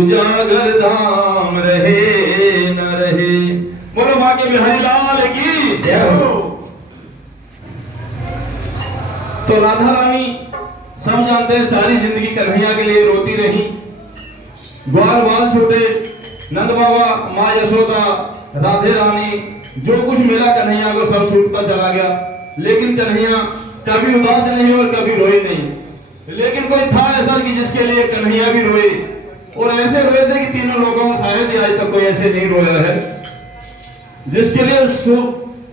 उजागर धाम रहे न रहे। बोलो माँ के बिहारी लाल की जय हो। तो राधा रानी सब जानते हैं सारी जिंदगी कन्हैया के लिए रोती रही। ग्वाल बाल छोटे, नंद बाबा, माँ यशोदा, राधे रानी, जो कुछ मिला कन्हैया को सब छूटता चला गया। लेकिन कन्हैया कभी उदास नहीं और कभी रोए नहीं। लेकिन कोई था ऐसा कि जिसके लिए कन्हैया भी रोए, और ऐसे रोए थे कि तीनों लोगों में शायद ही आज तक कोई ऐसे नहीं रोया है, जिसके लिए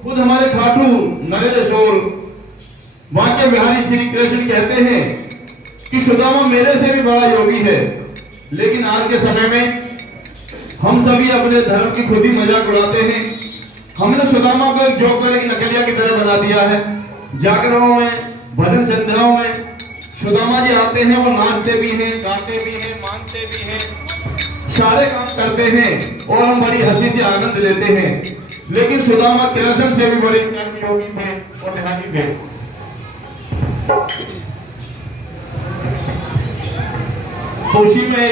खुद हमारे खाटू नरेश वाक्य बिहारी श्री कृष्ण कहते हैं कि सुदामा मेरे से भी बड़ा योगी है। लेकिन आज के समय में हम सभी अपने धर्म की खुद ही मजाक उड़ाते हैं। हमने सुदामा को एक जोकर, एक नकलिया की तरह बना दिया है। जागरणों में, भजन संध्याओं में सुदामा जी आते हैं और नाचते भी हैं, गाते भी हैं, मानते भी हैं, सारे काम करते हैं और हम बड़ी हंसी से आनंद लेते हैं। लेकिन सुदामा कृष्ण से भी बड़े योगी थे और ध्यानी थे। तो उसी में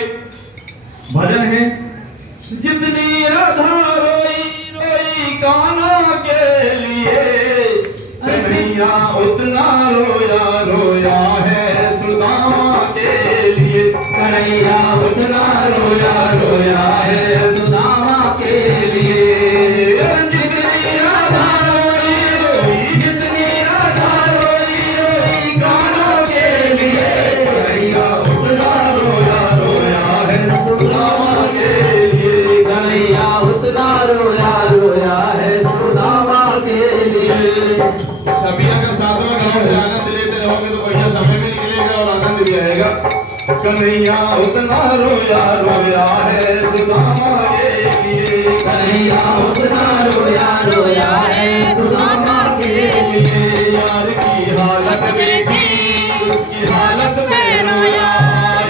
भजन है, जितनी राधा रोई रोई कान्हा के लिए, कन्हैया उतना रोया रोया है सुदामा के लिए। कन्हैया उतना रोया रोया है सुदामा के लिए। जितनी राधा रोई रोई, जितनी राधा रोई रोई कान्हा के लिए, कन्हैया उतना रोया रोया है सुदामा के लिए। कन्हैया उतना रोया रोया है सुदामा के लिए। सभी अगर सातवां गाँव में आनंद लेते रहोगे तो बढ़िया समय भी निकलेगा और आनंद भी आएगा। कन्हैया उतना रोया रोया है सुदामा के लिए। कन्हैया उतना रोया रोया है सुदामा के लिए। यार की हालत देखी, उसकी हालत में रोया।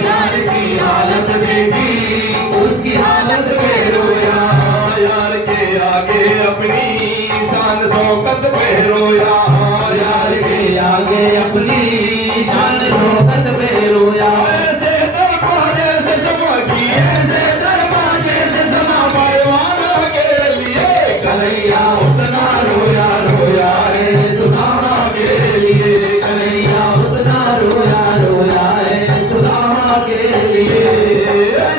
यार की हालत देखी, उसकी हालत में रोया। यार के आगे अपनी शान शौकत पे रोया। यार के आगे अपनी शान शौकत पे रोया। ऐसे दरवाजे से चमकी, ऐसे दरवाजे से समा परवाना के लिए। कन्हैया उतना रोया रोया है सुदामा के लिए। कन्हैया उतना रोया रोया है सुदामा के लिए।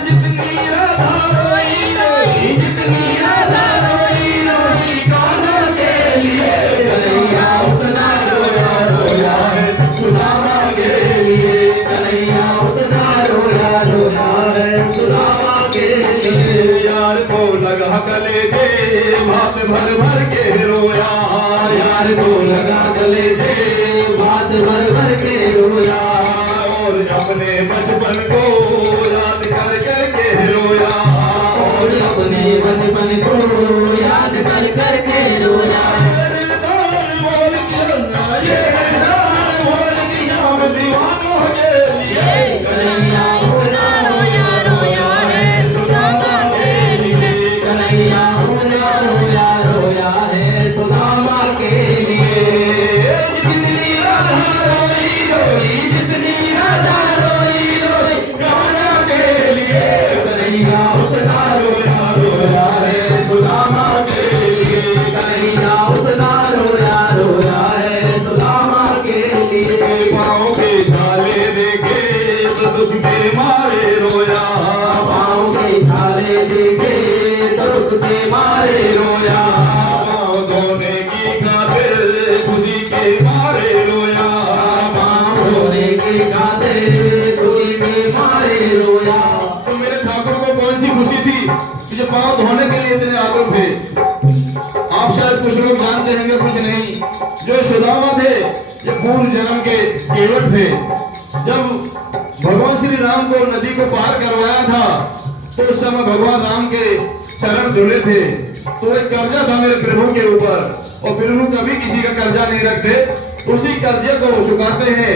जितनी राधा रोई रोई, जितनी राधा रोई रोई कान्हा के लिए, कन्हैया उतना रोया रोया है सुदामा के लिए। कन्हैया उतना रोया रोया है सुदामा के लिए। यार को लगा कलेजे बात भर भर के रोया। यार को लगा कलेजे बात भर भर के रोया। और अपने बचपन को याद कर कर के रोया। और अपने बचपन को याद कर कर के रोया। बोल की शाम दीवानों के लिए। कन्हैया उतना रोया रोया है सुदामा के लिए। कन्हैया उतना रोया रोया है सुदामा के लिए। जितनी राधा रोई रोई, जितनी राधा रोई रोई कान्हा के लिए। कन्हैया उतना रोया रोया है सुदामा के लिए। कन्हैया उतना रोया रोया है सुदामा के लिए। पाँव के छाले देखे तो दुख के मारे रोया। पाँव के छाले देखे तो दुख के मारे रोया। पाँव धोने की खातिर खुशी के मारे रोया। पाँव धोने की खातिर खुशी के मारे रोया। तो मेरे ठाकुर को कौन सी खुशी थी कि जो पाँव धोने के लिए इतने आतुर थे? आप शायद कुछ लोग जानते होंगे, कुछ नहीं। जो सुदामा थे ये पूर्व जन्म के केवट थे। जब भगवान श्री राम को नदी को पार करवाया था तो उस समय भगवान राम के चरण धुले थे। तो एक कर्जा था मेरे प्रभु के ऊपर, और प्रभु कभी किसी का कर्जा नहीं रखते। उसी कर्जे को चुकाते हैं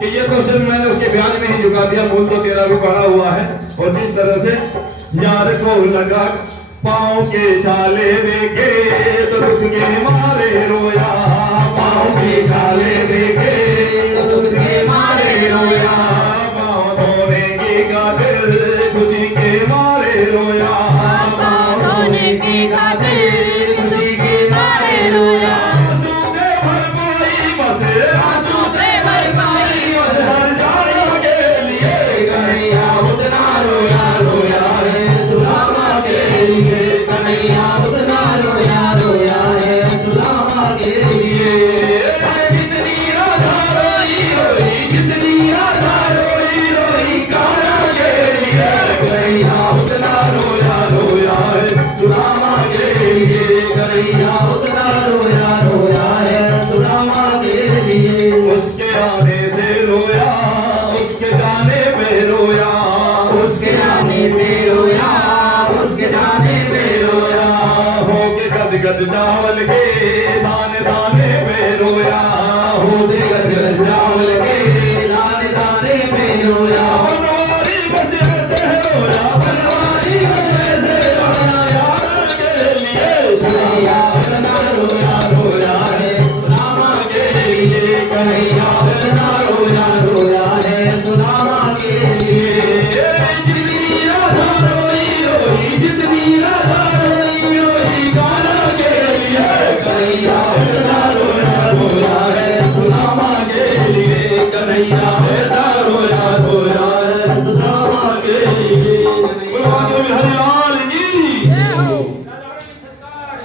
कि ये तो सिर्फ मैंने उसके ब्याज में ही चुका दिया, मूल तो तेरा भी पड़ा हुआ है। और जिस तरह से यार को लगा पाँव के छाले देखे तो दुख के मारे रोया। पाँव के छाले देखे तो दुख के मारे रोया। पाँव धोने की खातिर खुशी के कन्हैया इतना रोया रोया है सुदामा के लिए। जितनी राधा रोई रोई, जितनी राधा रोई रोई कान्हा के लिए, कन्हैया इतना रोया रोया है सुदामा के लिए। कन्हैया